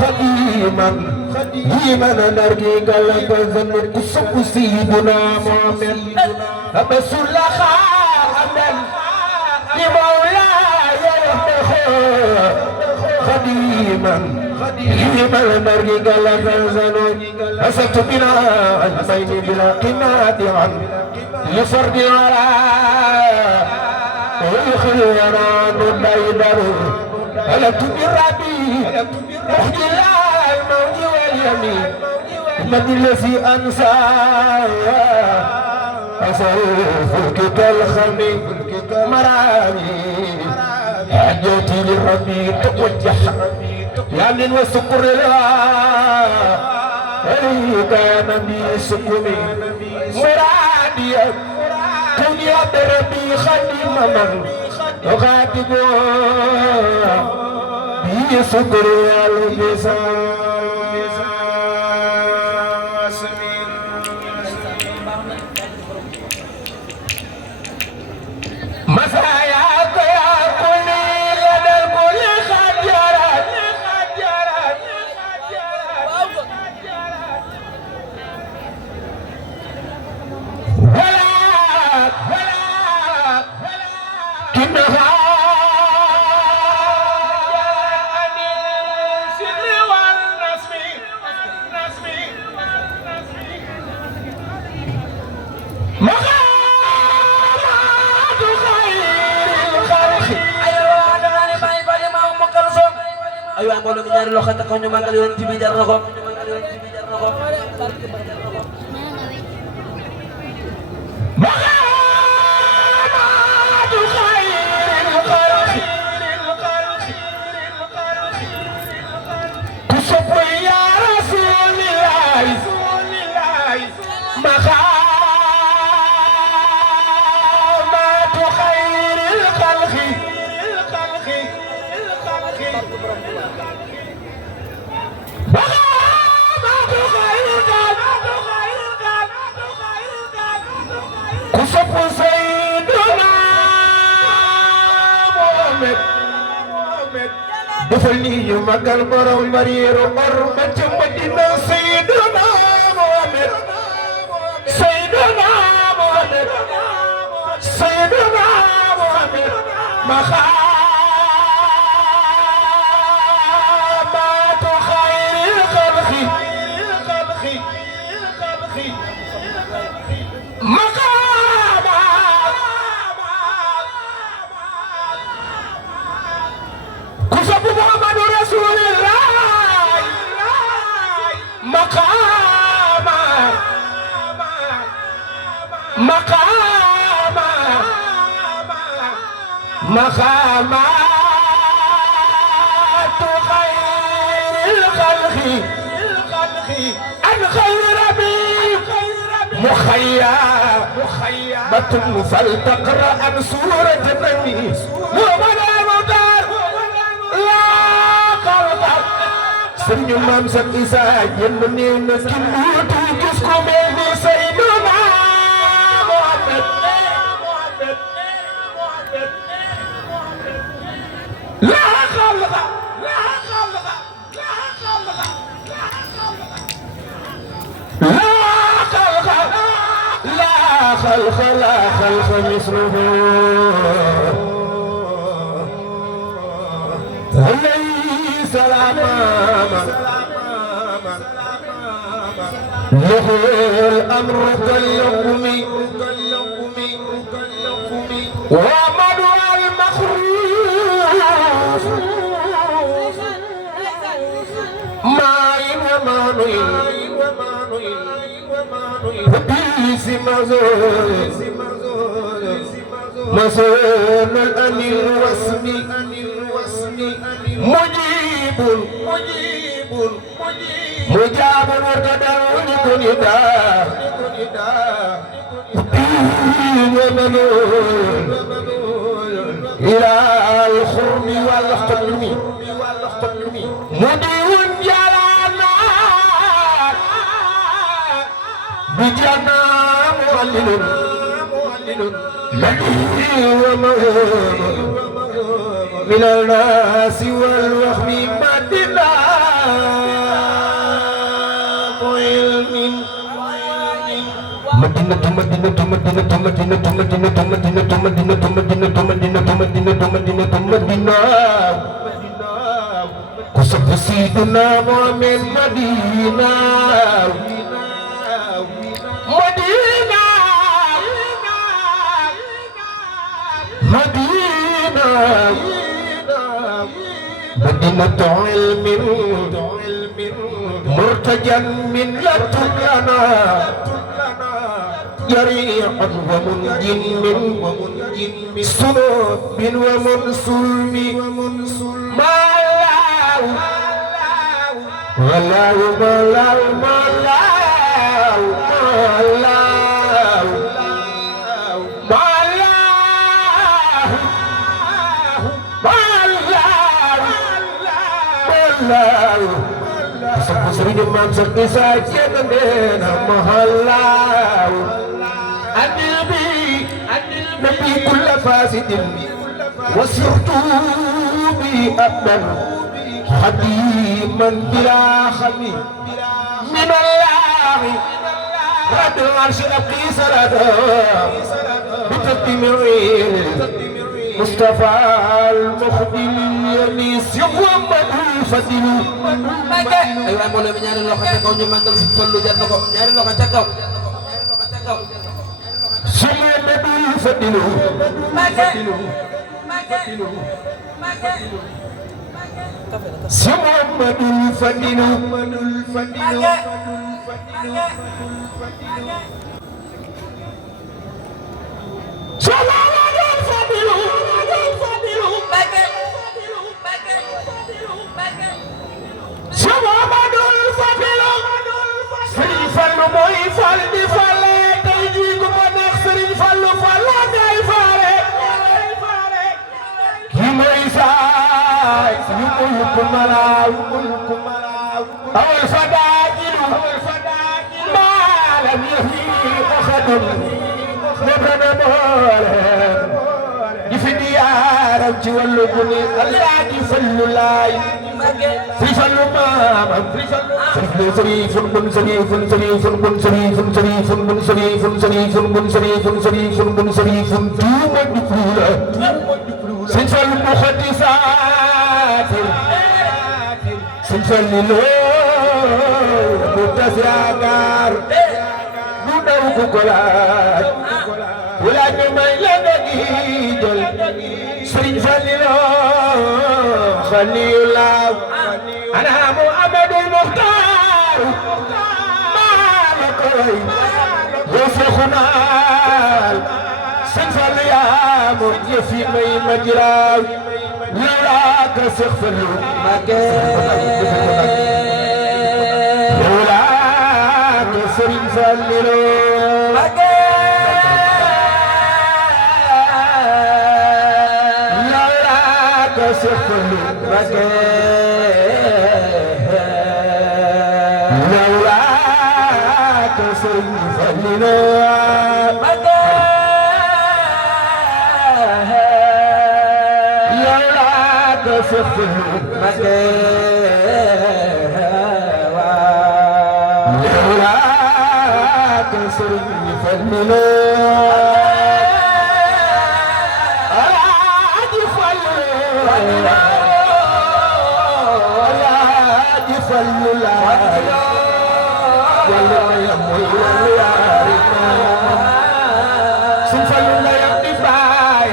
خديما نرجي قلب ذنب كسب سيدنا محمد أبس لخا أمن لمولاي خديما نرجي قلب ذنب أسدت بنا أجمعين بلا قناة عن لفرد وراء ويخيران بيدر ألت بربي محجي الموت واليمين من الذي أنسى فلكك الخمي مرامي حجوتي لربي توجه يا من وسكر الله كان بي سكمي مرادي كوني بربي خديم من يخاطب بي سكر البساس مساياك يا كلي لدى الكل خجرت كنها ayo mbooloo mi ñaari loxo taxaw ñu màggal yoon ci bi jar na ko defal nii ñu magal borom mariiru orma ca Madina Seydina Muhammad maqaamaatu xayril xalqi Muhammadu Rasulullah maqaamaatu xayril xalqi an xayri rabbi muxayyabatun faltaqra an suurati nabi Sëriñ Maam Seex Isa jënd néew na ki muutu gis ko mel ni Seydina Muhammad laa xalqa laa xalqa misluhu سلاما له الأمر كاليوم ومدى المخروف ما وبيس مزول الأني الوسمي مجاب مرتدى لكل داء ومنون إلى الخرم والقلم مديو جلانا بجنا مولد مدي ومنون من الناس والوهم مدنا Madina ku sopp Seydina Muhammad Madina Madina Madina مدينة علم مرتجا من لدن لنا جريح ومنجن من سنوب ومنسلم ما الله والله ما الله ما الله ما الله ما الله Sering mansur kisah jenena mahallau Anibi Nabi kulla fasidin Wasirtu bi abdan Hadiman bila khami Minallahi Radul arshi abdi sarada Bitatimi'il Mustafa al-Mukhdil Yanis Muhammadu Fadilu ay waay mbooloo mi ñaari loxo ca kaw ñu màggal si Fallu jar na ko ñaari loxo ca kaw Muhammadu Fadilu Muhammadu Fadilu Muhammadul Fadilu Sëriñ Fallu mooy fal di fale tey jii ku ko neex Sëriñ Fallu falla ngay fale ki mooy saay yu mulku malaaw awal fadaajilu maalam yahi axadun nebana mooleem di fi diyaaram ci wàllu guni Alaaji Fallu laay Sëriñ Fallu maamam sëriifun bun sëriifun sëriifun bun sëriifun sëriifun bun sëriifun sëriifun bun sëriifun sëriifun bun sëriifun tuuma duklu la Sëriñ Fallu bu xati saatir Sëriñ Fallu loo bu tas yaakaar du daw ku ko laaj wala ñu may la nga giijol Sëriñ Fallu loo Xalilullah ana Muhammadul Muxtaar maa la koy yow Seexuna Sëñ Fallu yaa mo jëfi may ma jiraaw laa ka Seex Fallu Mbakke laa ka Sëriñ Fallu Mbakke Seex Fallu Mbakke lawlaa ka Sëriñ Fallu Mbakke lawlaa ka Seex Fallu Mbakke lawlaa ka Sëriñ Fallu Alaaji Fallu laay walla ya mooy walla yaari Sëñ Fallu la yam di baay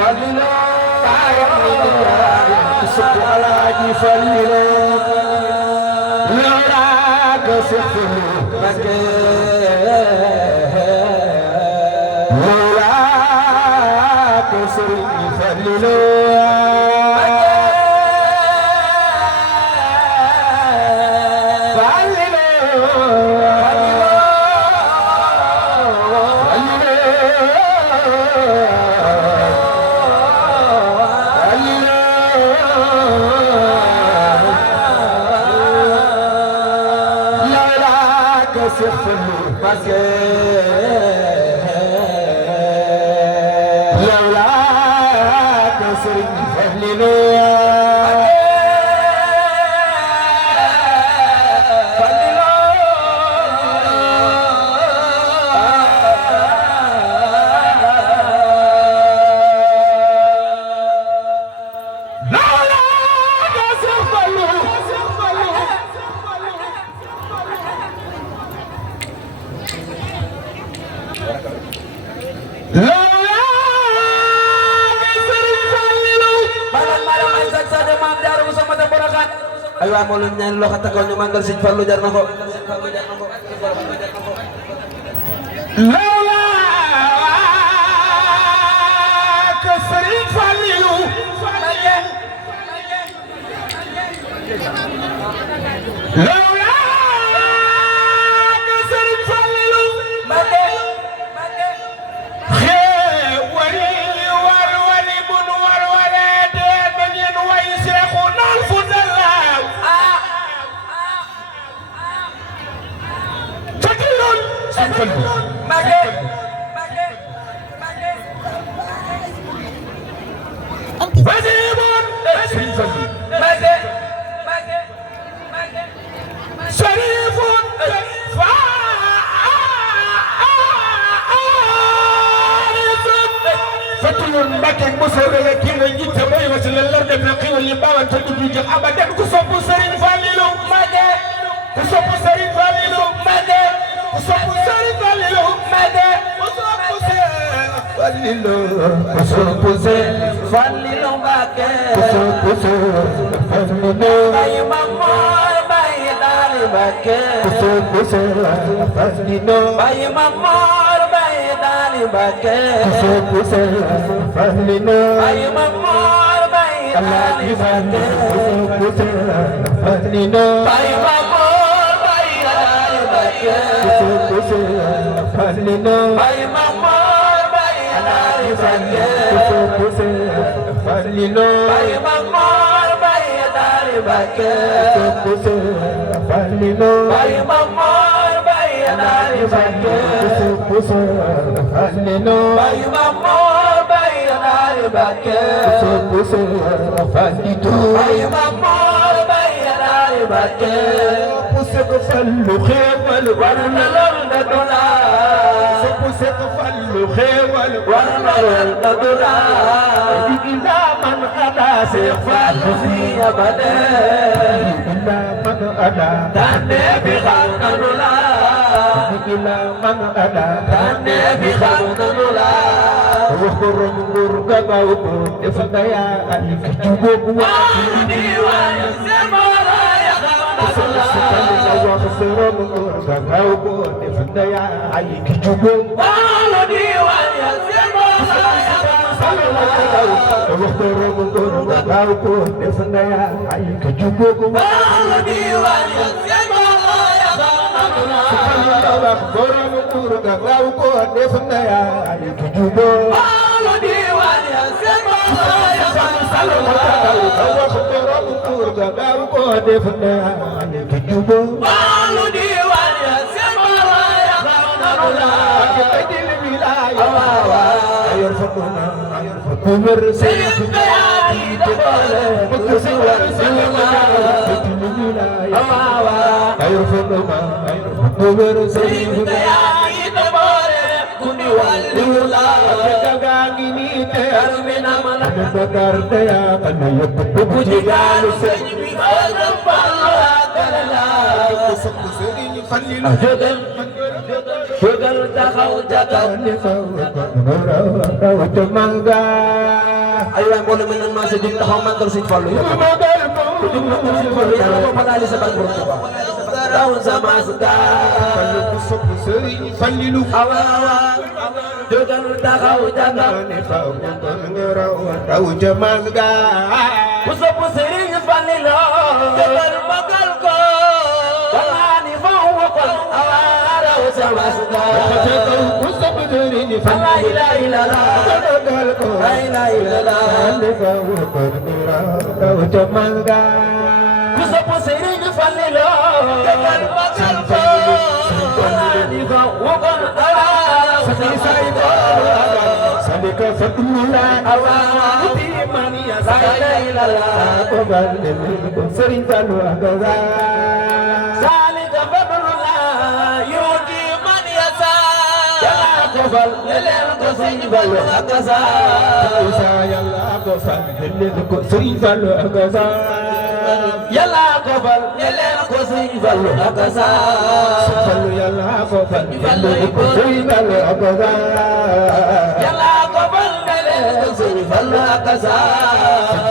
baay mooy yaari sukku Alaaji Fallu lawlaa ka Seex Fallu Mbakke lawlaa ka Sëriñ Fallu Seex Fallu Mbakke lawlaa ka Sëriñ Fallu waay mbooloo mi ñaari loxo te kaw ñu màggal Sëñ Fallu jar na ko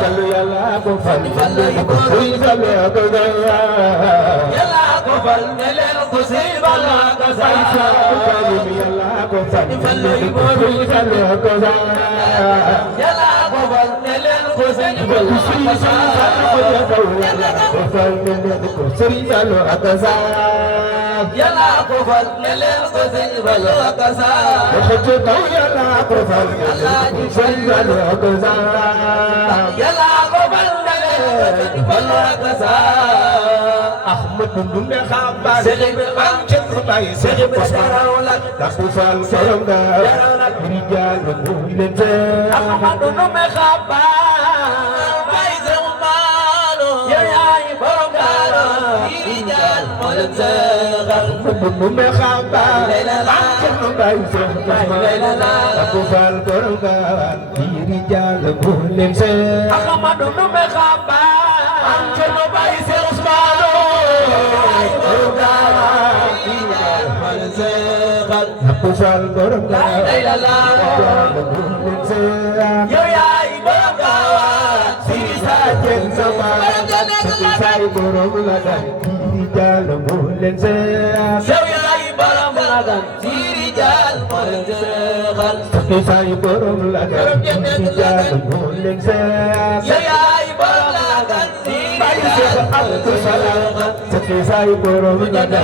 Fallu yàlla ko fal Sëriñ Fallu ko fal yàlla ko fal ne leen ko Sëriñ Fallu ko fal yàlla ko fal Sëriñ Fallu ko fal yàlla ko fal ne leen ko Sëriñ Fallu ko fal Sëriñ Fallu ko fal yàlla ko fal ne leen ko Sëriñ Fallu ko fal yàlla ko fal Sëriñ Fallu ko fal yàlla ko fal ne leen ko Sëriñ Fallu ko fal Ahmadu Ndumbe Xaban Sëriñ bi am ci Baye Sëriñ bi saraw la Tapu Fall borom da rijal mu leen te Ahmadu Ndumbe Xaban Baye Seex Maalo yow yaay borom daara rijal mu leen te Ahmadu Ndumbe Xaban Baye Seex Tapu Fall borom da rijal mu leen te Ahmadu Ndumbe Xaban Baye Seex Maalo Tapu Fall borom da yow yaay borom gaawaan si sa jen sama say borom la da rijal mu leen te yow yaay borom gaawaan si rijal mu leen te say borom la da rijal mu leen te yow yaay borom gaawaan si rijal mu leen te say borom la da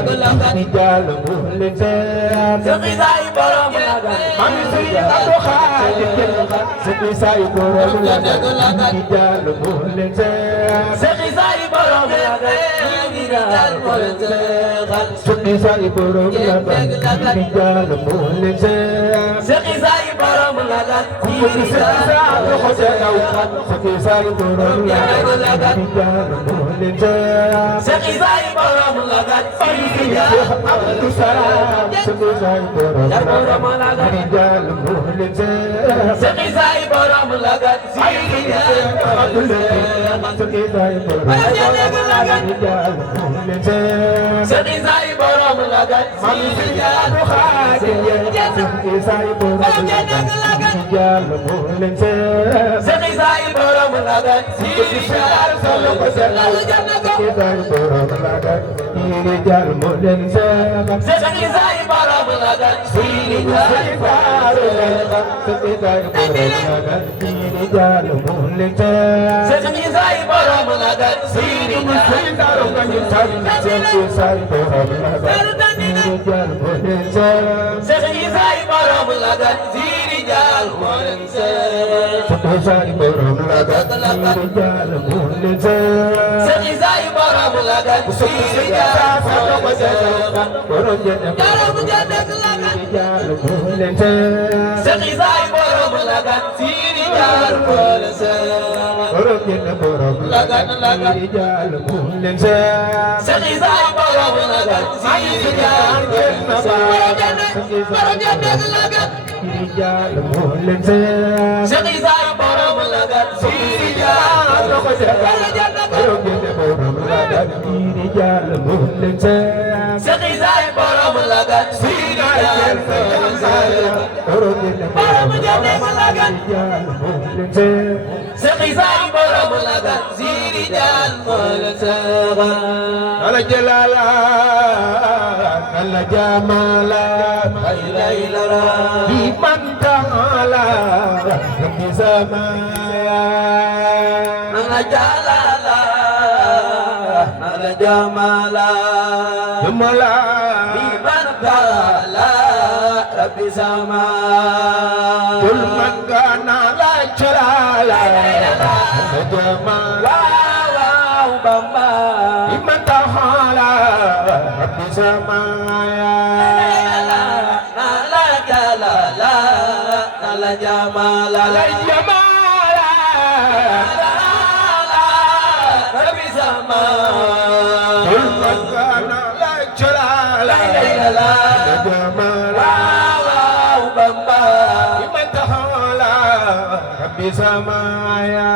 rijal mu leen te say borom gaawaan man Sëriñ Abdou Khadir say borom la da rijal mu leen te say borom gaawaan si rijal mu leen te say borom la da rijal mu leen te say borom gaawaan si rijal say borom la da rijal mu leen te say borom gaawaan si rijal Abdou Salam say borom la da rijal mu leen te say borom gaawaan si rijal mu leen te say borom la da rijal mu leen te say borom gaawaan si rijal mu say borom la da rijal mu leen te say borom gaawaan si rijal mu leen te say borom la da rijal mu leen te say borom gaawaan si rijal say borom gaawaan si say borom gaawaan si rijal mu leen te say borom la da rijal mu leen te say borom gaawaan si rijal mu leen te borom jene borom jene rijal mu leen te say borom gaawaan si rijal mu leen te borom jene borom rijal mu leen te say borom gaawaan si rijal mu leen te borom jene rijal mu leen te say borom gaawaan si rijal mu leen te borom jene borom rijal mu leen te say borom gaawaan si rijal mu leen te borom jene borom jene rijal mu leen te say borom gaawaan si rijal mu leen te ala jalala ala jamala di mantala di samaya ala jalala ala jamala jamala di mantala rabbi sama kul man kana la jalala ala jamala wow bamba di mantala di samaya ala jalala ala jamala ala jamala rabbi sama kul man kana la jalala ala jamala wow bamba Rabbi samaya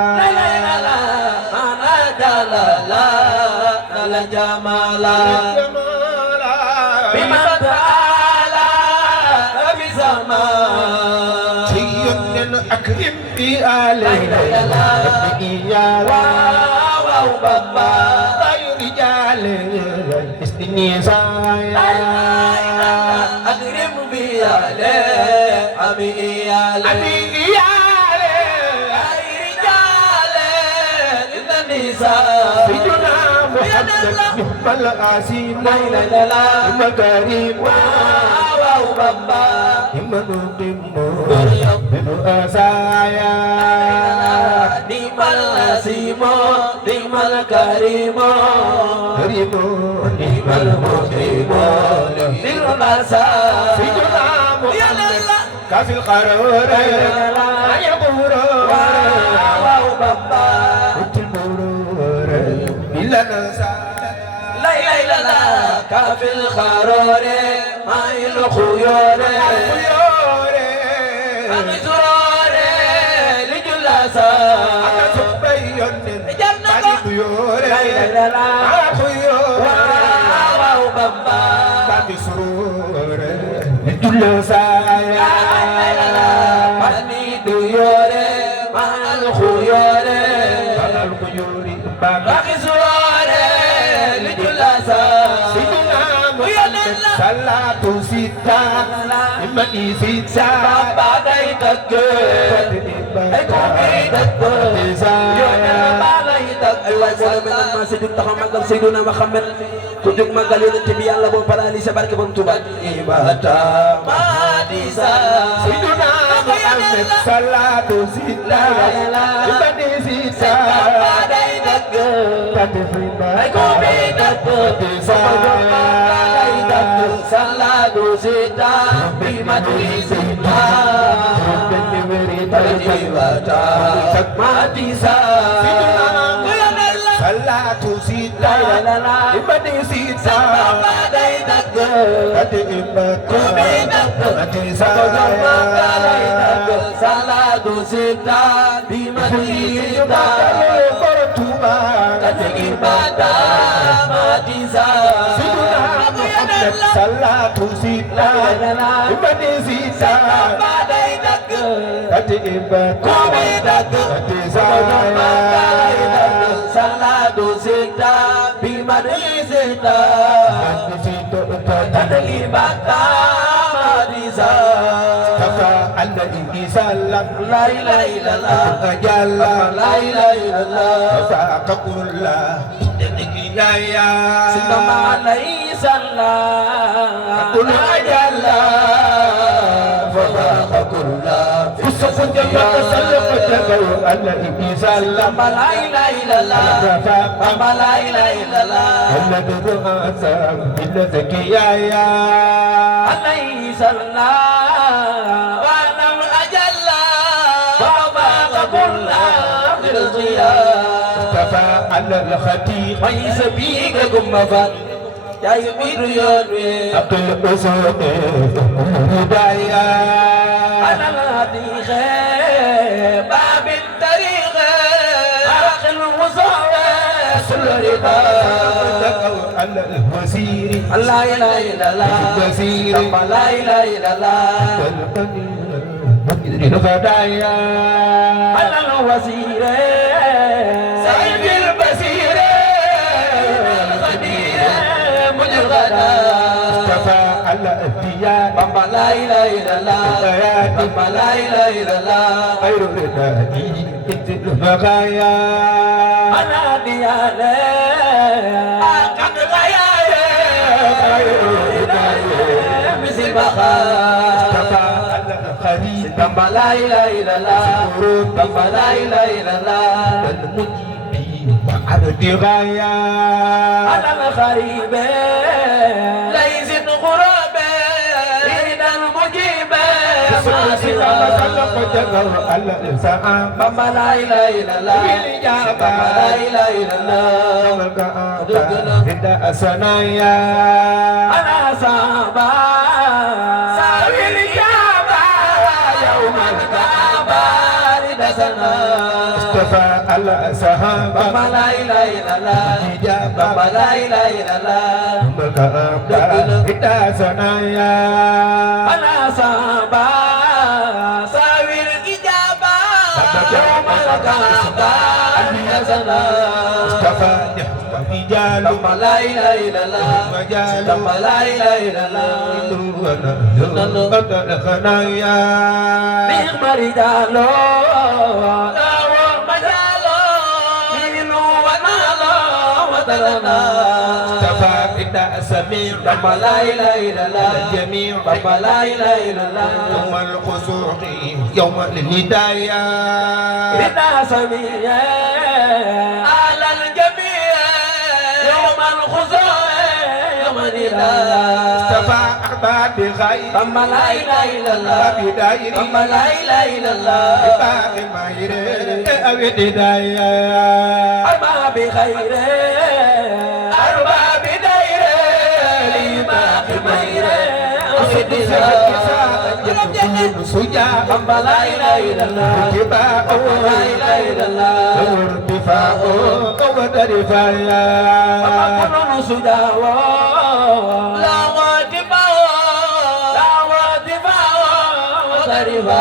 ala jalala ala jamala jamala bimantala rabbi sama ci yónneen ak أكرم بآله واو بابا غير رجال استنيسايا أكرم بآله أبي إياله سيدنا محمد نعم العظيم نعم الكريم واو بابا نعم المقيم من أسايا نعم العظيم نعم الكريم كريم نعم المقيم نعم الأسايا سيدنا محمد كافي القرار يا قرار واو بابا إلا نسى لا إله إلا الله كافي الخرور ما الخيور أمي سرور لجلاسا أنا سبيون جنة خيور لا إله إلا الله خيور واو بابا بابي سرور لجلاسا لا إله إلا الله بني ديور ما الخيور بابي سرور لجلاسا سيدنا محمد صلاة سيدنا إمني سيدنا بابا دايتك ay ko bi dëkk yoonal baa lay dëkk ay waay boo demee nag maa si jug taxaw magal Seydina Muhammad ku jug magal yonent bi yàlla boo parali sa barke borom Tuuba ibata madisa Seydina Muhammad salatu sita ibadi sita baa day dëkk ay ko bi dëkk baa lay dëkk salatu sita bi mati sita ibata madisa salatu sita ibadi sita baa day dëkk kati ibata madisa salatu sita bi mati sita Portuba kati ibata madisa salatu sita ibadi sita baa day dëkk kati ibata madisa salatu sita bi mati sita kati ibata madisa Kaka anda ini salam la ilaha illallah Ajalla la ilaha illallah Fakakulla Degigaya Sindama alaihi salam Kul ajalla Fakakulla Usapun jangka salam Jangka anda ini salam la ilaha illallah la ilaha illallah Allah doa asam Bila zekiyaya alaihi salam wa lam ajalla wa fakakulla fil qiyam على الخطيب may sabi ka gumafat Jaya biru yon we Abdul Usud Hidayah Ana al-hadiqe Babin tariqe Akhil musawe Sulrida على الوزير La ilaha illallah الوزير La ilaha illallah الهدايا Ana al-wazire سيد البصير Mujurgada كفى على الديان Bamba la ilaha illallah Bamba la ilaha illallah خير ردائي انت البقايا Ana diyale Akad gayale خير ردائي Misil baka كفى على الخريب Bamba la ilaha illallah Bamba la ilaha illallah المجيب وعرض غايا Ana al-kharibe Layzin ghurabe Ina al-mujibe على الإنسان Bamba la ilaha illallah Bamba la ilaha illallah عند أسنايا Ana sahaba Sawi al-ijaba Yawm al-kaaba Rida sana اصطفى على سهابة Bamba la ilaha illallah Bamba la ilaha illallah مكابة عند أسنايا Ana sahaba Sawi al-ijaba sana Mustafa رجال لا إله إلا الله مجال لا إله إلا الله الخنايا نعم رجال لا مجال دين ونال وتلنا تفاقد سميع لا إله إلا الله الجميع لا إله إلا الله يوم الخشوع يوم الهداية رضا سميع على الجميع يوم الخزوع يوم الهداية استفى أحباب خير ثم لا إله إلا الله بداير ثم لا إله إلا الله باقي ماير أو الهداية أرباب خير أرباب داير باقي مير سجاء ثم لا إله إلا الله اتباع لا إله إلا الله ارتفاع ودرفايا فمن سجاوى لا واتباع لا واتباع وصرفا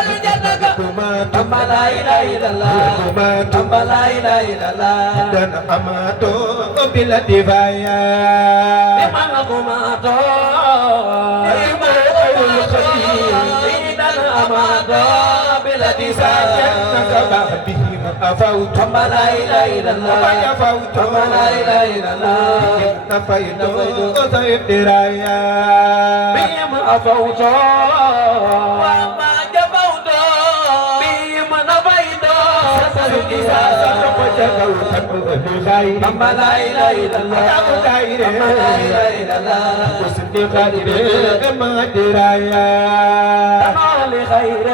الجنة ثم لا إله إلا الله ثم لا إله إلا الله dan amato bila divaya لمن قماتو dan amato bila disayang أفوت ثم لا إله إلا الله فوت ثم لا إله إلا الله نفيت طيب درايا بهم أفوت وما جفوت بهم نفيت ثم لا إله إلا الله ثم لا إله إلا الله ما درايا تمام لخير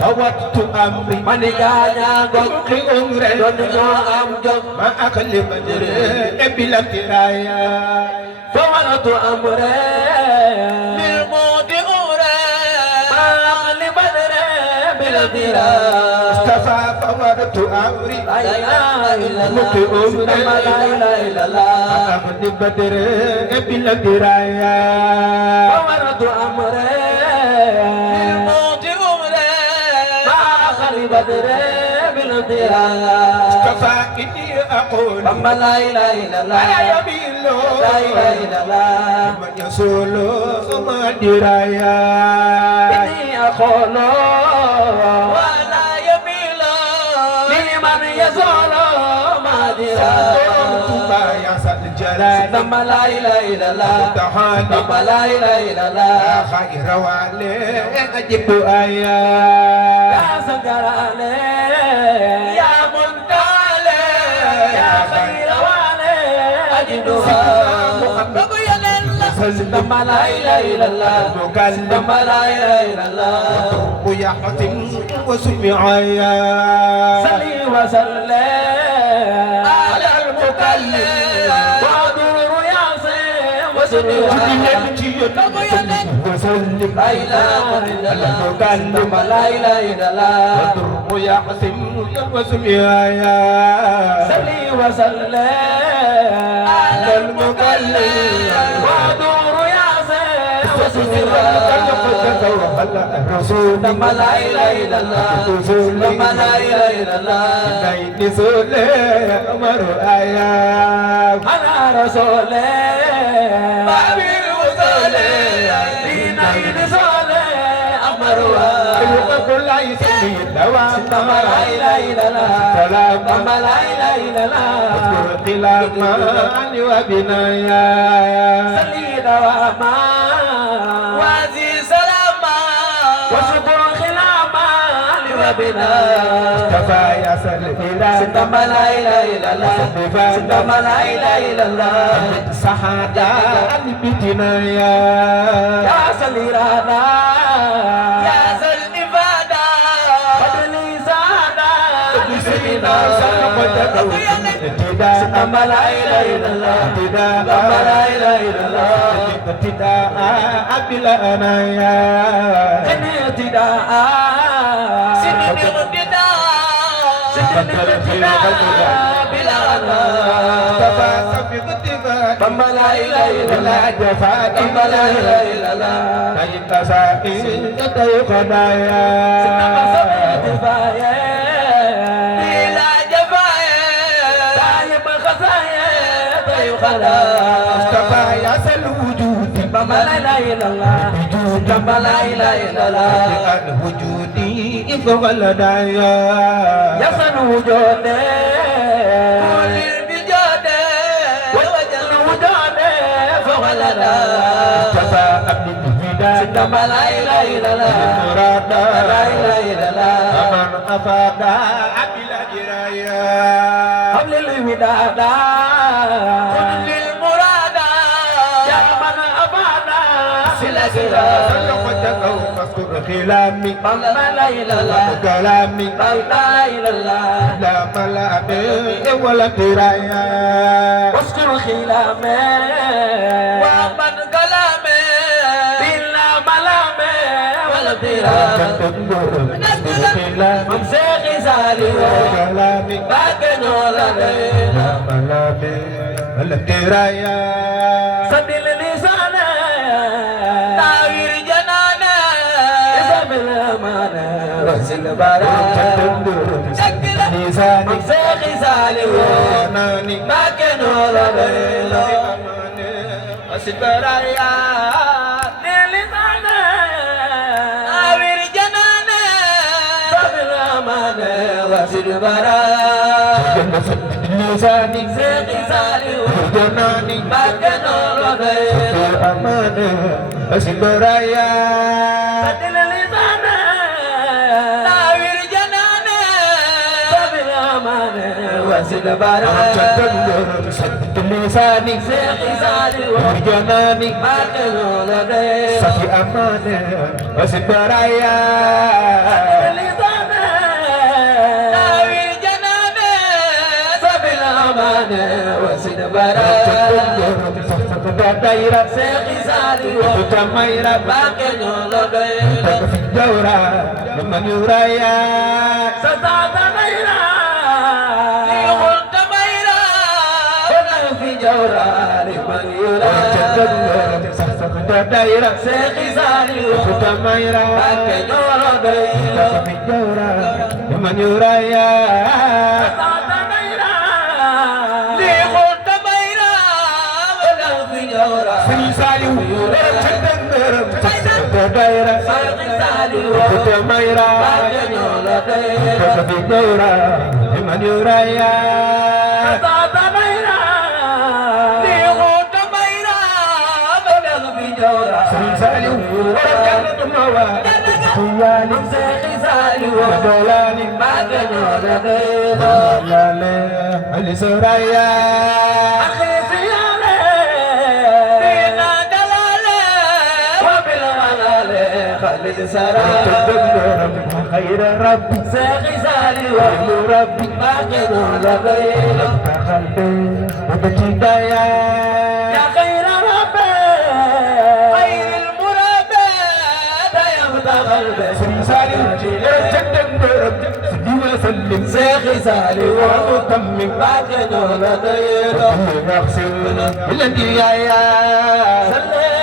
فوضت أمري Manikanya Gokri umre Donyo amjok Ma akli badre Ebila tiraya Fawaratu amre Bilmudi umre Ma'akli badre Biladira Mustafa fawartu amri La ilaha illallah Mukti umre La ilaha illallah Ma akli badre Ebila tiraya Fawaratu amre Bilmudi umre Ma'akli badre Biladira Mustafa ini aqul Amma la ilaha illallah Ala yamilo La ilaha illallah Man yasulu ma diraya Ini akholo Wala yamilo Liman yazolo madira Tuba ya sal jalal Nama la ilaha illallah Tahani Nama la ilaha illallah Ya khair wale Ajibu ayah Ya sajarane Ya muntale Ya khairawale Ajiduha Babu ya lella Nama la ilaha illallah Nama la ilaha illallah ويا حاتم وسمعايا صلي وسلم على المكلم وعذر ياسين وسلم وسلم لا اله الا الله المكلم لا اله الا الله ويا حاتم وسمعايا صلي وسلم على المكلم وعذر ياسين وسلم رسول لما لا اله الا الله لما لا اله الا الله نايني سولي أمر آيام على رسوله بابي الوصول دين صالح امرها كل يسمي دوام لما لا اله الا الله سلام لما لا اله الا الله خلامان وبنايا صلي دواما وازي سلاما وشكر خلاما لربنا كفى يا سلفنا لما لا اله الا الله لما لا اله الا الله سحادا بتنايا يا سليرانا يا سلفادا بدلي زادا بسمنا tidak la ilaha illallah tidak la ilaha illallah tidak bila anaya tidak sini tidak bila Bamba la ilaha illallah Bamba la ilaha illallah Kita sa'i tayu qadaya Sinama sabit faya Bila jafaya Tayu khazaya tayu qadaya Mustafa ya sal wujudi Bamba la ilaha illallah Bamba la ilaha illallah Al wujudi fawqa ladaya Ya sal wujudi Sinama la ilaha illallah Murada la ilaha illallah Aman afada abila jiraya Hablil widada Kudlil murada Ya man afada Sila sila Salawatakaw Maskur khilami Bamba la ilallah Kalami La ilallah La malame Wala tiraya Maskur khilami Wa man kalami Mamseki Saliwa Kalami Bakenola Malami Alatiraya Sadil Lisana Tawir Janana Isabil Amana Wasil Bara Shakila Mamseki Saliwa Bakenola Wasil Baraya Wasil bara lisani sekisali janani bakano lode amane wasil baraya sadil lisana tawir janane sabil amane wasil bara sadil lisani sekisali janani bakano lode sabil amane wasil baraya wasil bara dairah sekisali utamaira bakeno lode jawra manyuraya sasata daira liqul tamaira fi jawra manyuraya sasata dairah sekisali utamaira bakeno lode jawra manyuraya daerah Kota Maira Kota Daira Manuraya Kota Maira di Kota Maira Badal Bijora Sering Saliu orang jangan tumawa Tuyani Sering Saliu Badolani Baganola Badolani Ali Soraya خالد سرى خير ربي ساقي سالي وابن ربي ما كانوا لغير قلبي وبجدايا يا خير ربي خير المربى يا متقلبي سري سالي جدد سدي وسلم ساقي سالي ومتمم ما كانوا لغير نغسل الذي يا صلي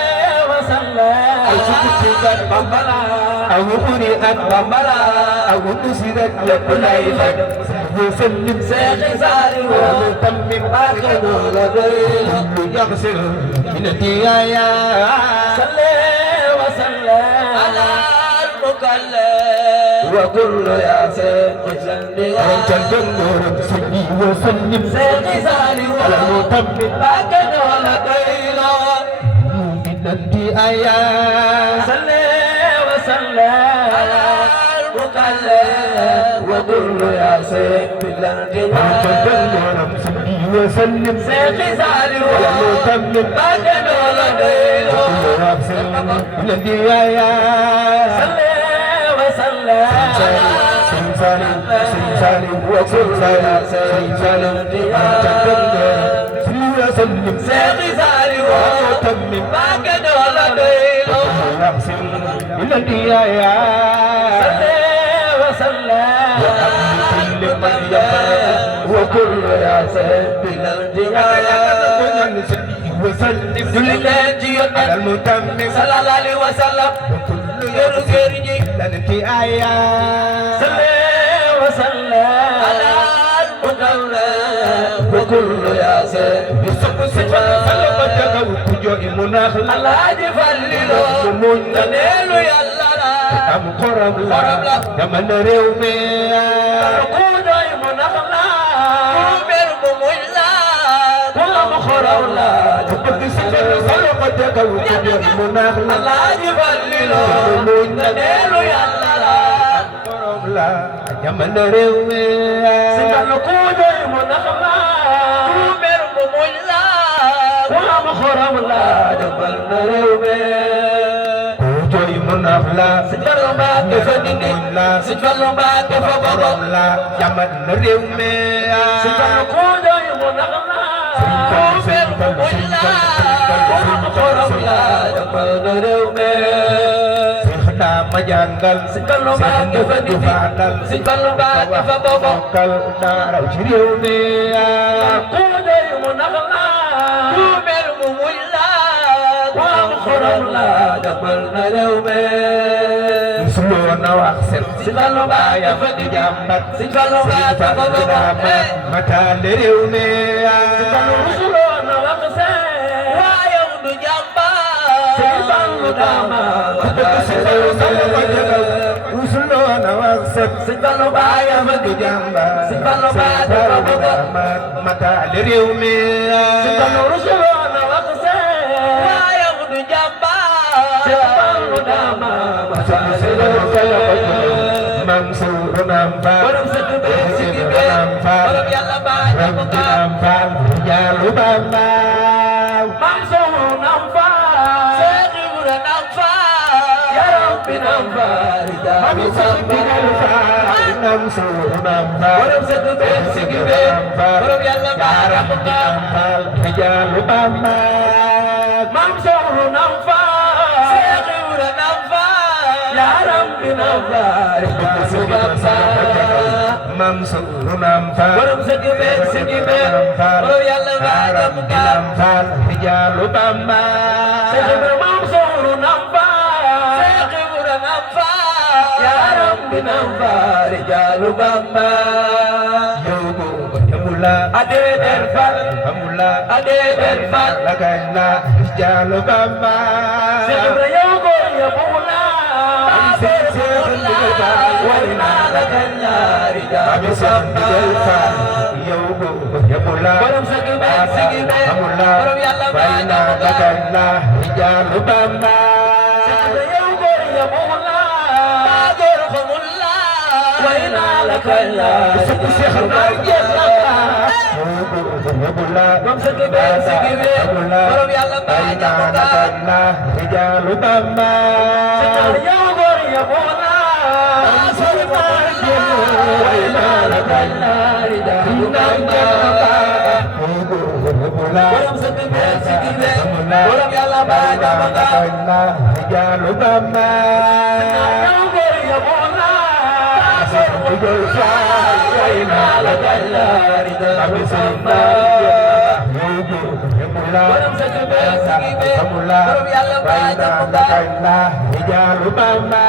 وسلم Al-Sukutukan Bambala Al-Mukuri'at Bambala Al-Mutusirat Al-Kulailat Musallim Sekhi Sari Al-Mutammim Bakanu Lagail Kullu Yaghsir Minatiyaya Salli wa sallam Ala al-Mukallaf Wa kullu yasin Kujalliya Al-Jaldur Salli wa sallim Sekhi Sari Al-Mutammim Bakanu Lagail Nanti ayah Salli wa sallam ala al-Mukallaf wa kullu yasin bil-ardi wa salli wa sallim Sekhi Sari wa mutammim Bakanu ladailo Nanti ayah Salli wa sallam ala al-Mukallaf وكل يا سيد الانتهاء وسلم سيغي ساري وتمم ما قد ولدينا واغسل إلى الديايا وسلم كل من يفعل وكل يا سيد الانتهاء وسلم جلتي على المتمم صلى الله عليه وسلم وكل يرجي إلى الانتهايا وسلم على المتمم وكل يا سيد الله يفللو نيلو يلا am xorom la dama na réew mi ku doy mu nax la ku mer bu muñ la ku am xorom la ku bëgg si fenn solo ko jagaw ku doy mu nax la Allah yafalilo neelu yàlla la am xorom la dama na réew mi si dal ku doy mu nax la ku mer bu muñ la ku am xorom la defal na réew mi joy mu nax la si Fallu Mbàkke fa dindi si Fallu Mbàkke fa borom la jamal na réew mi si Fallu ku doy mu nax la ku mer bu muñ la ku am xorom la defal na réew mi Seex ma jàngal si Fallu Mbàkke fa dindi si Fallu Mbàkke fa borom kal na raw ci réew mi ku doy mu nax la ku mer bu muñ la ku am xorom la defal na réew mi musuloo na wax set si Fallu Mbàkke fa dindi jàmbat si Fallu Mbàkke fa borom mataale réew mi si Fallu musuloo na wax set waaye du jàmbat si Fallu dama musuloo na wax set si Fallu Mbàkke fa dindi jàmbat si Fallu Mbàkke fa borom mataale réew mi si Fallu musuloo na wax set waaye du jàmbat si Fallu dama Mansour Naam Fall borom sa tubé si tubé borom yàlla baay na ko gaal Naam Fall Jaalu Bamba Mansour Naam Fall Seex Ibra Naam Fall ya Rabbi Naam Fall Jaalu Bamba Mansour Naam Fall borom sa tubé si tubé borom yàlla baay na ko gaal Jaalu Bamba Mansour Naam Fall Seex Ibra Naam Fall ya Rabbi Naam Fall Jaalu Bamba Mansour Naam Fall borom sa tubé si tubé borom yàlla baay na ko gaal Naam Fall Jaalu Bamba Seex Ibra Mansour Naam Fall Seex Ibra Naam Fall ya Rabbi Naam Fall Jaalu Bamba Yogo Yamula Adeden Fall Amula Adeden Fall Lagana Jaalu Bamba Seex Ibra yogo yamula Warina lagana Jaalu Bamba Yogo Yamula borom sa tubé si tubé borom yàlla baay na ko gaal Lagana Jaalu Bamba Seex Ibra yogo yamula Baagor xamula Warina lagana borom sa tubé si tubé borom yàlla baay na ko gaal Jaalu Bamba yogo yamula Warina lagana Jaalu Bamba borom sa tubé si tubé borom yàlla baay na ko gaal Jaalu Bamba yogo yamula Warina lagana Jaalu Bamba borom sa tubé si tubé borom yàlla baay na ko gaal Jaalu Bamba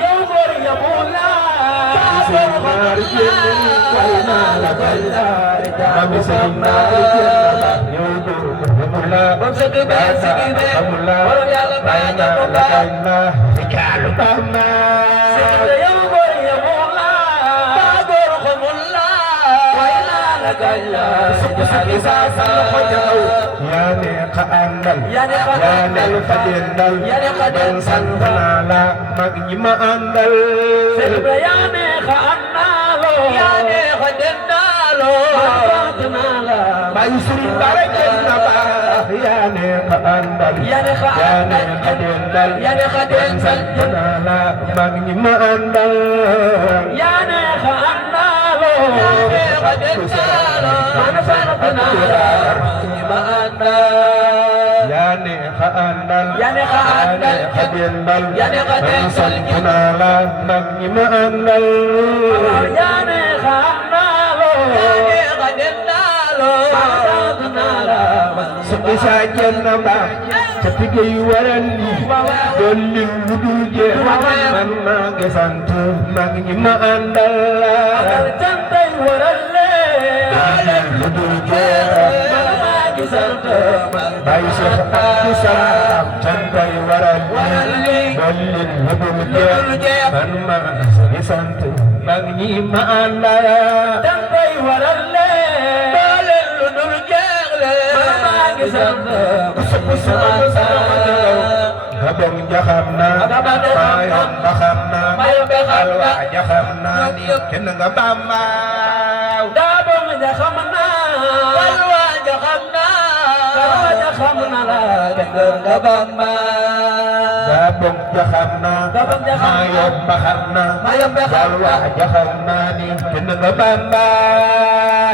yogo yamula Warina lagana Jaalu Bamba borom sa tubé si tubé borom yàlla baay na ko gaal Jaalu Bamba Seex Ibra yogo yamula Baagor xamula Warina lagana Jaalu Bamba yaa neex a àndal yaa neex a àndal yaa neex a dendal yaa neex a dendal sant naa la mag ñi ma àndal Seex Ibra yaa neex a àndaloo yaa neex a dendaloo sant naa la Baay Sëriñ Bara jël na baax yaa neex a àndal yaa neex a yaa àndal neex a dendal yaa neex a dendal sant naa la mag ñi ma àndal yaa neex a àndaloo mana farqna ma anda ya neex a àndal ya neex a àndal a dendal ya neex a dendal sant naa la mag ñi ma àndal ya neex a àndal ya neex a dendal sant naa la su isa jenn mbaax ca liggéey waral ni dolli lu dul jeex man maa ngi sant mag ñi ma àndal cantay waral leen lu dul jeex bay Cheikh Abdou Salam cantay waral ni dolli lu dul jeex man maa ngi sant mag ñi ma àndal cantay waral leen dolli lu dul jeex man maa ngi sant Gabon jaxam naa Mayon baxam naa Alwa jaxam naa ni kenn nga Bamba Gabon jaxam naa Alwa jaxam naa Alwa jaxam naa la kenn nga Bamba Gabon jaxam naa Mayon baxam naa Alwa jaxam naa ni kenn nga Bamba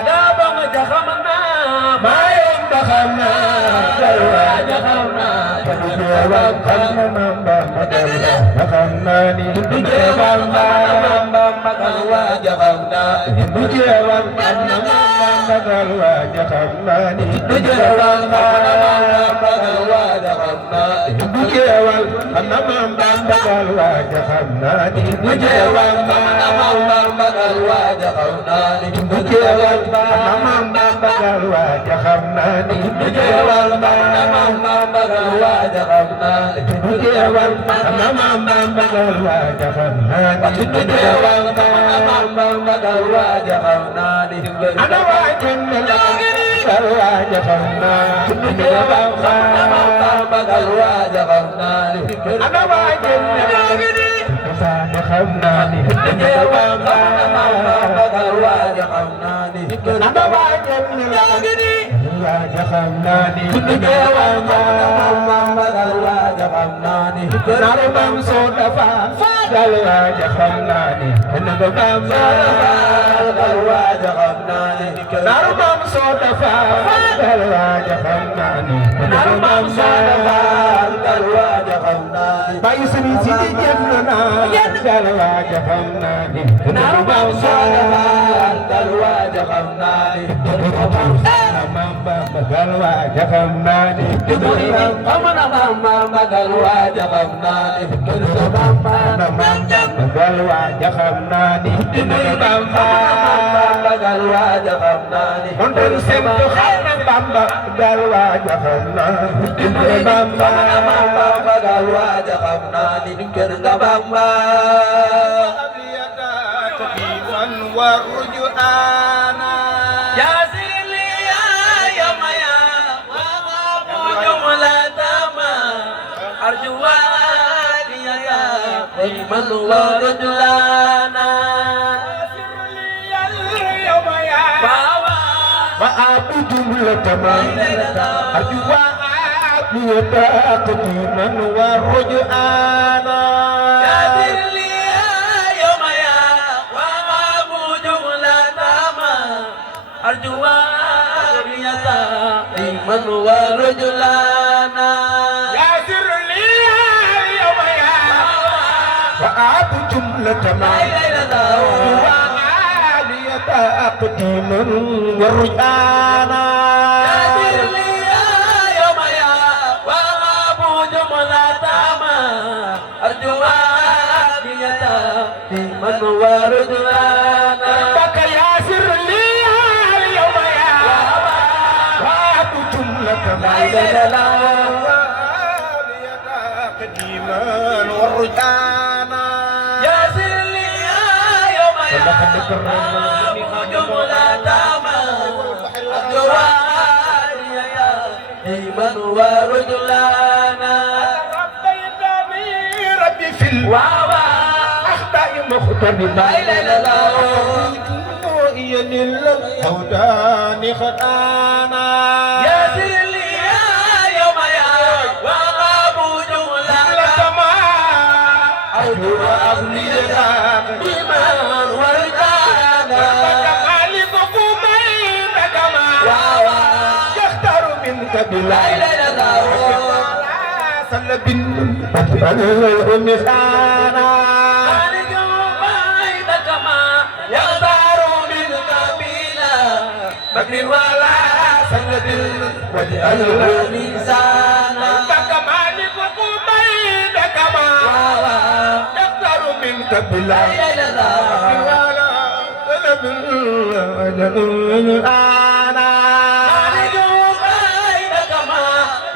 Gabon jaxam naa Mayon baxam naa Alwa jaxam naa Jeewal xam na Bamba magal wa xam naa ni Jeewal Bamba magal wa jaxam naa ni Jeewal xam na Bamba magal wa jaxam naa ni Jeewal Bamba magal wa jaxam naa ni Jeewal xam na Bamba magal wa jaxam naa ni Jeewal Bamba magal wa jaxam naa ni Jeewal xam na Bamba magal wa jaxam naa ni Jeewal Bamba magal wa jaxam naa ni Jeewal ana Bamba magal wa jaxam naa ni Jeewal Bamba magal wa jaxam naa ni ana waa Jenne la magal wa jaxam naa ni Jeewal Bamba magal wa jaxam naa ni ana waa Jenne la jaxam naa ni Jeewal Bamba magal wa jaxam naa ni ana waa Jenne la jaxam naa ni Jeewal Bamba magal wa jaxam naa ni naaru Maam Sooda Faal wa jaxam naa ni kenn nga Bamba magal wa jaxam naa ni naaru Maam Sooda Faal wa jaxam naa ni naaru Maam Sooda Faal wa jaxam naa ni bay sunu si di jëf na naa wa jaxam naa ni naaru Maam Sooda Faal wa jaxam naa ni magal wa jaxam naa ni amana Bamba magal wa jaxam naa ni magal wa jaxam naa ni Bamba magal wa jaxam naa ni on den sem to xana Bamba magal wa jaxam naa ni Bamba magal wa jaxam naa ni kër nga Bamba abiyata tabiman wa rujuana من ورجلانا فأبو جملة ما أجواء قديما ورجعانا يادر لي يوم يا وأبو جملة ما أرجواء قديما ورجلانا فأعطوا جملة ما وعالية أقديما ورجانا يادر لي يوم يا وأبو جملة ما أرجو عافية من ورجلانا بك ياسر لي اليوم يا وأعطوا جملة ما وعالية أقديما ورجانا من ورجلانا ربيتني ربي في الأخطاء مختلفة لا إله إلا الله ين الهودان خطانا يا سيدي يوم يا وأبو جملة ما أرجو أبني إيمان ورجانا خالقكم كبلا سلب المثانا بكر ولا سند وجعله ميزانا كما نفق بينك ما يقدر منك بلا ولا سند وجعله انا ارجو بينك ما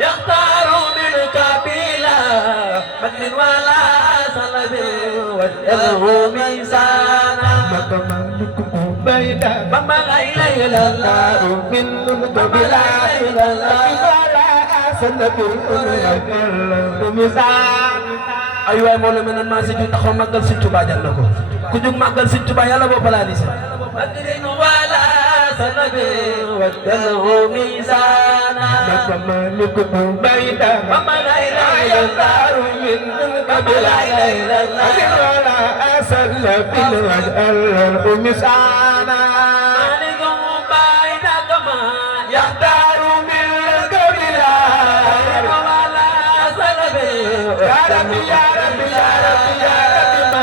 يختار منك بلا بكر ولا سند وجعله ميزانا كما نفق بينك Bamba la ilaha illallah min Bamba la ilaha illallah ay waay moo la mel ma si ju taxaw màggal Sëñ Tuubaa jar na ko ku jóg màggal Sëñ Tuubaa yàlla boo balaa di sa bakrin wala sanabi waddahu mizana Bamba bayda Bamba la ilaha illallah min Bamba la ilaha illallah wala asalabi waddahu mizana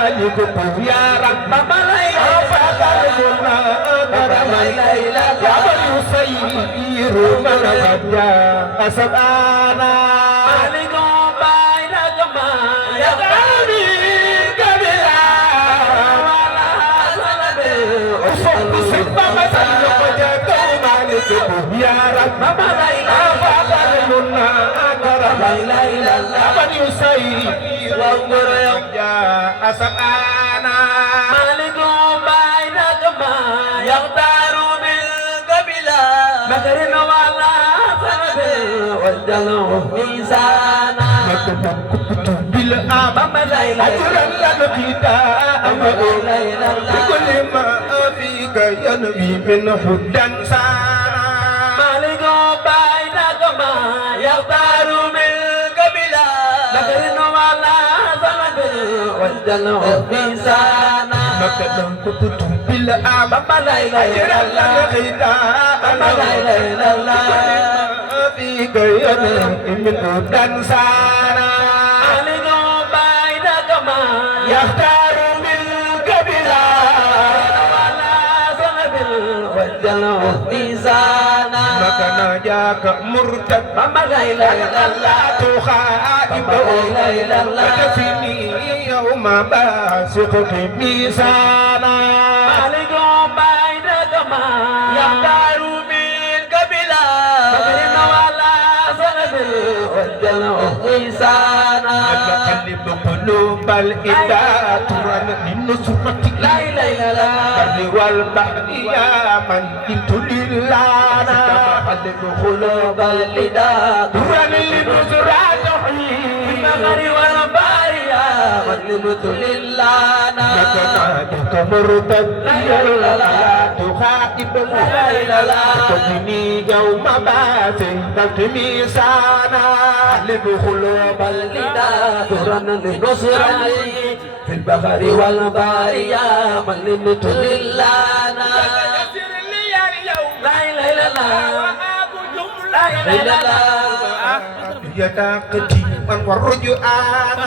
يا رب ما لا فقدنا ما لا يا من يسير من غدا أسبانا مالك بينك ما يغني قبلا ولا سلب وصف سبا مثل وجهك مالك يا رب ما لا فقدنا ما لا يا من يسير وانظر يا أسبانا مالك بينك ما يختار منك بلا مكر ولا سند والجلو ميزانا بالآب أجرا لك فداء بكل ما فيك ينبي من هدى سانا مالك بينك ما يختار منك بلا مكر ولا وجلو ميزانا مكدم كتب بالآب ما لا إله إلا الله ما لا إله إلا الله فيك يدعي من أدن سانا مالك بينك ما يختار منك بلا ولا سند وجلو ميزانا مكنا جاك مرتد ما لا إله إلا الله تخائب ما لا إله إلا الله يوم باسقط ميزانا مالك بينك ما يختار منك بلا فبرن ولا سند وجلو ميزانا قلب قلوب الإله ترى للنصرة لا إله إلا الله والبحر يا من انت لله قلب قلوب الإله ترى للنصرة البحر والبحر مظلمة لله نكناك مرتد لا تخاطب لا تبني يوم باس تلتميسانا لبخلوب اللدى ترن لنصرة في البحر والبحر يا مظلمة لله لا إله إلا الله لا إله إلا الله يتاقتي من والرجوعان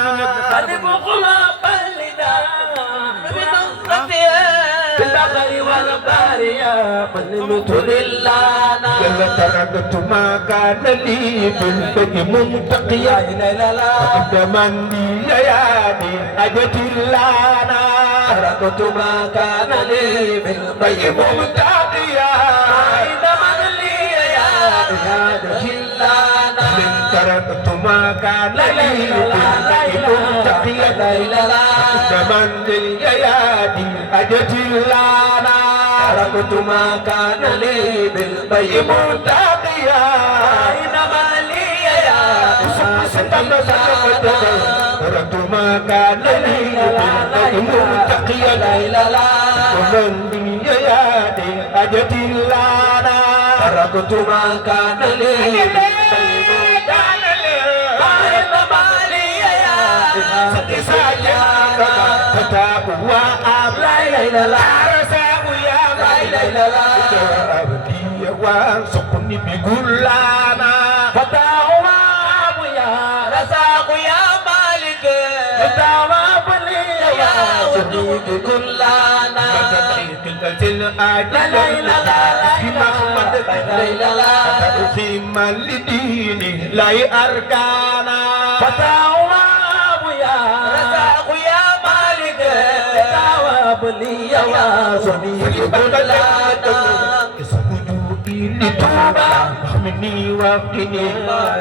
قلب قلوب اللدى بالبحر والبحر يا مظلمة لله يلا تركت ما كان لي بالبدء ممتقيا عندما لي يادي أجت لنا تركت ما كان لي بالبدء ممتقيا عندما لي يادي أجت لنا تركت ما كان لي بالبدء ممتقيا عندما لي يادي أجت لنا تركت ما كان لي بالبيع مرتقيا إنما لي يا تركت ما كان لي بالبيع مرتقيا ومن لي يا أجت لنا تركت ما كان لي إنما لي يا سكسايا كتاب وأب لا إله إلا الله لا إله إلا الله وسقني بقلانا فتاوى يا رزاق يا مالك فتاوى بلي يا وجود كلنا لا أقيم لديني لا أركانا فتاوى يا رزاق يا مالك فتاوى بلي يا وجود كلنا لتوبة محمني وقتني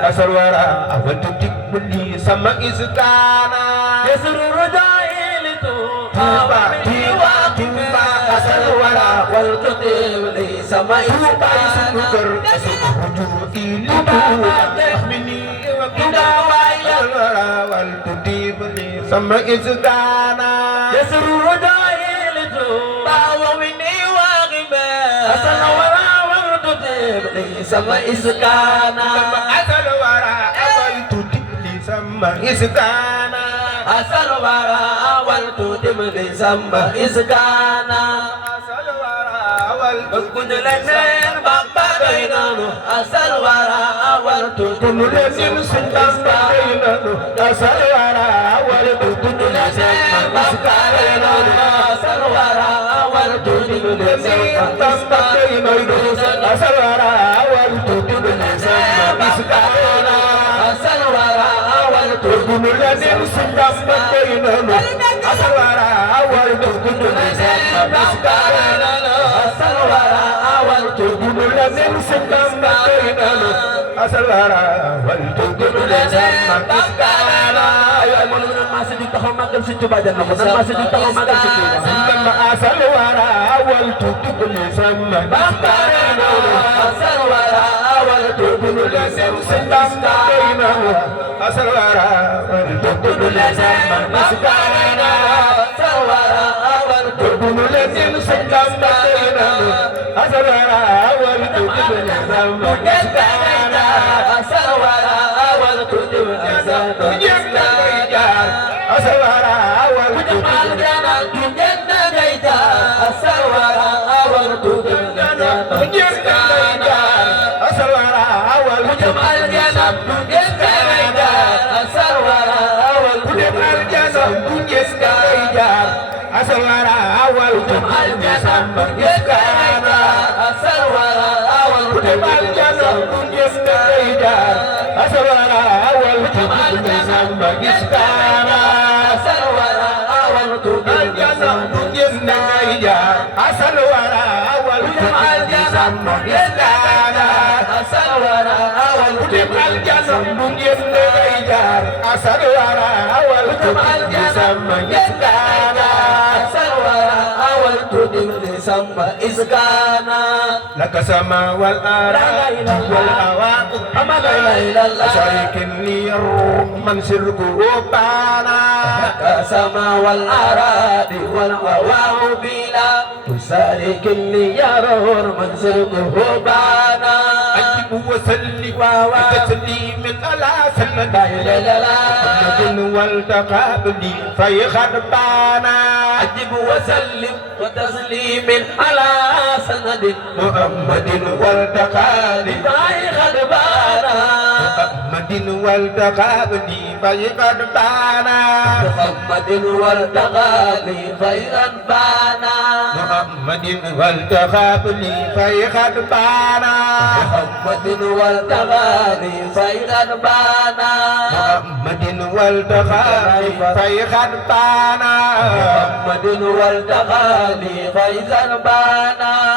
أسر وراء وتجبني سما إسكانا يسر رجائي لتوبة توبة أسر وراء والتقبلي سما إسكانا أسر رجوعي لتوبة محمني وقتني أسر وراء وتجبني سما إسكانا يسر رجائي لتوبة ومني واغبا أسر وراء sama iskana asal wara awal tudibli sama iskana asal wara awal tudibli sama iskana asal wara awal kunjulanen bapa gainanu asal wara awal tudibli sama iskana asal wara awal tudibli bapa gainanu asal wara awal tudibli sama iskana asal wara awal tudibli sama iskana asal wara awal tudibli sama iskana asal wara awal tudibli sama iskana asal wara awal tudibli sama iskana asal wara awal tudibli sama iskana ayo mo naman masih di taxaw magal ci Tuuba jan ko masih di taxaw magal ci Tuuba sama asal wara awal tudibli sama iskana asal wara awal tudibli sama iskana asal wara awal tudibli sama iskana asal wara awal tudibli sama iskana asal wara awal tudibli sama iskana asal wara awal tudibli sama iskana asal wara awal jamal jana janna gaita asal wara awal tudibli sama iskana asal wara awal jamal jana janna gaita asal wara awal jamal jana asal wara awal jamal jana janna asal wara awal jamal jana asal wara awal sama iskana asal wara awal tudibli asal wara awal sama iskana asal wara awal asal wara awal sama iskana asal wara awal tudibli sama iskana لك سما والآراء والأواء la ilaha illallah شريك لي من سرك وبانا sama wal aradi wal wawu bila tusarik li yarur mansur hubana أجب وسلم بتسليم على سند محمد والتقابلي فيخد بانا أجب وسلم وتسليم على سند محمد والتقابلي باي غضبانا محمد والتقابلي فيخد بانا محمد والتقالي خيرا بانا محمد والتقابلي فيخد بانا محمد والتقالي خيرا بانا محمد والتقابلي فيخد بانا محمد والتقالي خيرا بانا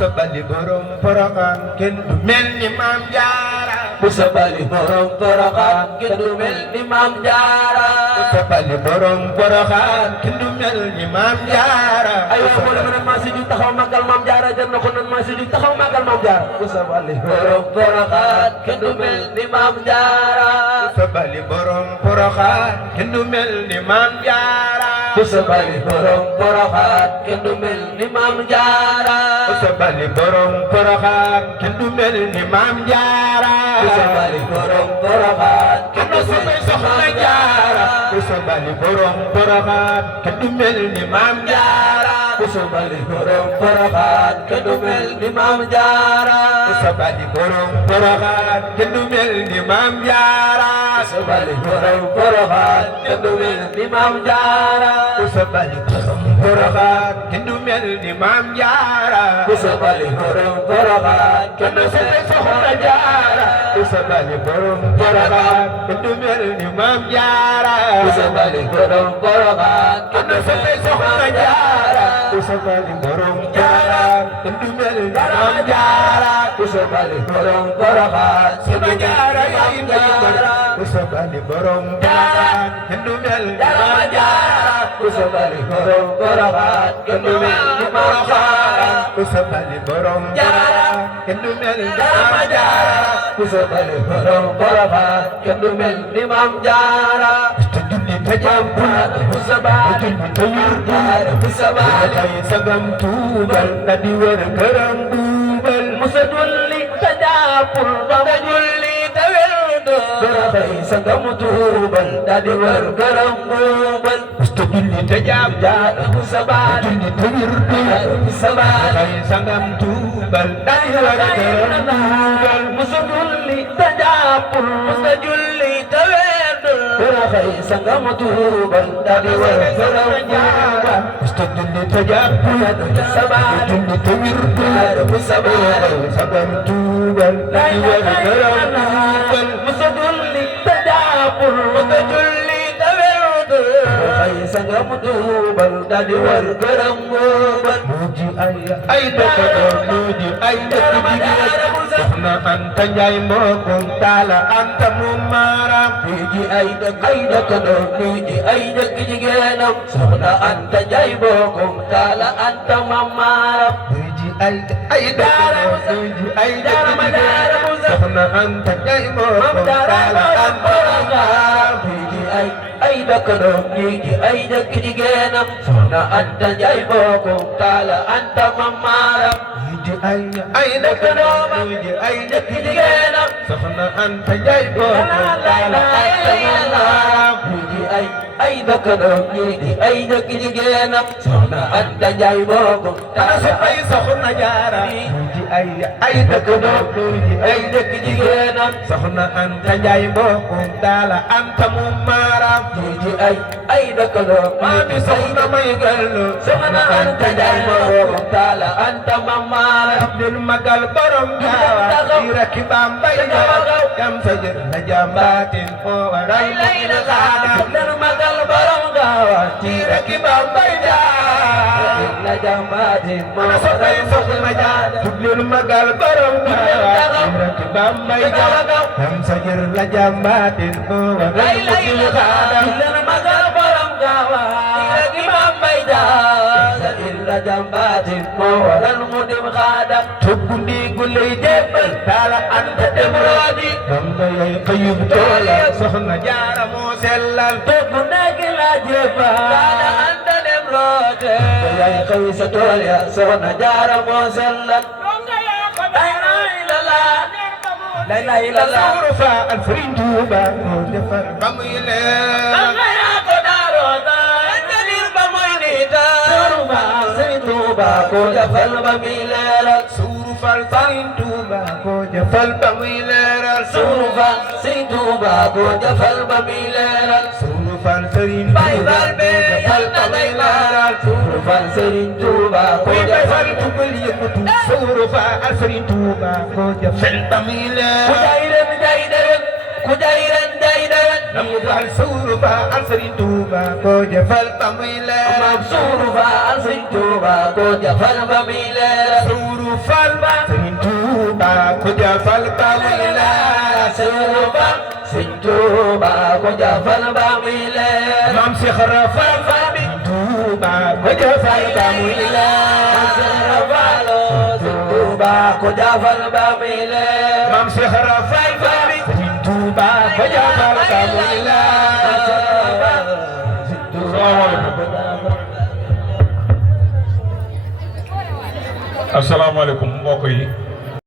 sabali borom porokan kenn du mel ni Maam Jaara Sabali borom porokan kenn du mel ni Maam Jaara sabali borom porokan kenn du mel ni Maam Jaara aywa mo naman masih di taxaw magal Maam Jaara jar na ko nan masih di taxaw magal Maam Jaara sabali borom porokan kenn du mel ni Maam Jaara sabali borom porokan kenn du mel ni Maam Jaara sabali borom porokan kenn du mel ni Maam Jaara sabali borom porokan kenn du mel ni Maam Jaara sabali borom porokan kenn du mel ni Soxna Jaara sabali borom porokan kenn du mel ni Maam Jaara Kusabali borom Porokhane kenn du mel ni Maam Jaara Kusabali borom Porokhane kenn du mel ni Maam Jaara Kusabali borom Porokhane kenn du mel ni Maam Jaara Kusabali borom Porokhane kenn du mel ni Maam Jaara Kusabali borom Porokhane kenn du mel ni Soxna Jaara Kusabali borom Porokhane kenn du mel ni Maam Jaara Kusabali borom Porokhane kenn du mel ni Soxna Jaara Kusabali borom Porokhane kenn du mel ni Maam Jaara Kusabali borom Porokhane kenn du mel ni Maam Jaara Kusabali borom Porokhane kenn du mel ni Maam Jaara Kusabali borom Porokhane kenn du mel ni Maam Jaara Kusabali borom Porokhane kenn du mel ni Maam Jaara Kusabali borom Porokhane kenn du mel ni Maam Jaara Kusabali ay sagam tuubal na di wër këram duubal musa julli ta jaapul ba nga julli ta weldo ay sagam tuubal na di wër këram duubal musta julli te jaab jaara Kusabali julli te wir Kusabali ay sagam tuubal na di wër këram duubal musa julli ta jaapul musa julli ta weldo ay sagam tuubal na di wër këram duubal musta julli te jaab Kusabali julli te wir Kusabali sagam tuubal na di wër këram duubal musa julli ta jaapul musa julli ta weldo ay sagam tuubal na di wër këram duubal muji ay dëkkandoo muji ay dëkk jigéen soxna Anta Njaay mbokkum Taala Anta mu maaram muji ay dëkkandoo muji ay dëkk jigéenam soxna Anta Njaay mbokkum Taala Anta mu maaram muji ay dëkkandoo muji ay dëkk jigéen soxna Anta Njaay mbokkum Taala Anta mu maaram muji ay dëkkandoo muji ay dëkk jigéenam soxna Anta Njaay mbokkum Taala Anta mu maaram muji ay dëkkandoo muji ay dëkk jigéen soxna Anta Njaay mbokkum Taala Anta mu maaram muji ay dëkkandoo muji ay dëkk jigéenam soxna Anta Njaay mbokkum Taala ay soxna Jaara muji ay dëkkandoo muji ay dëkk jigéenam soxna Anta Njaay mbokkum Taala Anta mu maaram muji ay dëkkandoo maami soxna may gallo soxna Anta Njaay mbokkum Taala Anta mu maaram Abdul magal borom gaawa di rakki Bambay yam sa jër na jàmbaatin foo waray lay la xaadam magal borom gaawa di rakki Bambay la jàmbaatin moo ana soxay soxna Jaara Abdul magal borom gaawa di rakki Bambay yam sa jër la jàmbaatin foo waray lay la xaadam magal borom gaawa di Bambay la jàmbaatin moo waral mu dem xaadam tuggu ndiigu lay jébbal Taala Anta dem roodi moom la yey xëyub toola soxna Jaara moo sellal tuggu ndiigu la jébbal Taala Anta dem roodi yey xëy sa tool ya soxna Jaara moo sellal la la la suuru fa al Sëriñ Tuuba moo defar ba muy leer ko jafal ba muy leeral suuru fal Sëriñ Tuuba ko jafal ba muy leeral suuru fal Sëriñ Tuuba ko jafal ba muy leeral suuru fal Sëriñ bay Tuuba bal be ko jafal ba muy leeral suuru fal Sëriñ Tuuba ko kuy bay jafal fal tugal yëngatu suuru fal Sëriñ Tuuba ko jafal ba muy ku leeral jayren jay dewen ku jayren jay dewen Lamp Fall suuru fal Sëriñ Tuuba ko jafal ba muy leeral maam suuru fal Sëriñ Tuuba ko jafal ba muy leeral suuru fal Sëriñ Tuuba ko jafal ba muy leeral suuru fal Sëriñ Tuuba ko jafal ba muy leeral Maam Cheikh Rafal Sëriñ Tuuba ko jafal ba muy leeral Sëriñ Tuuba ko jafal ba muy leeral Maam Cheikh Rafal Sëriñ Tuuba ko jafal ba muy leeral asalaamaaleykum mbokk yi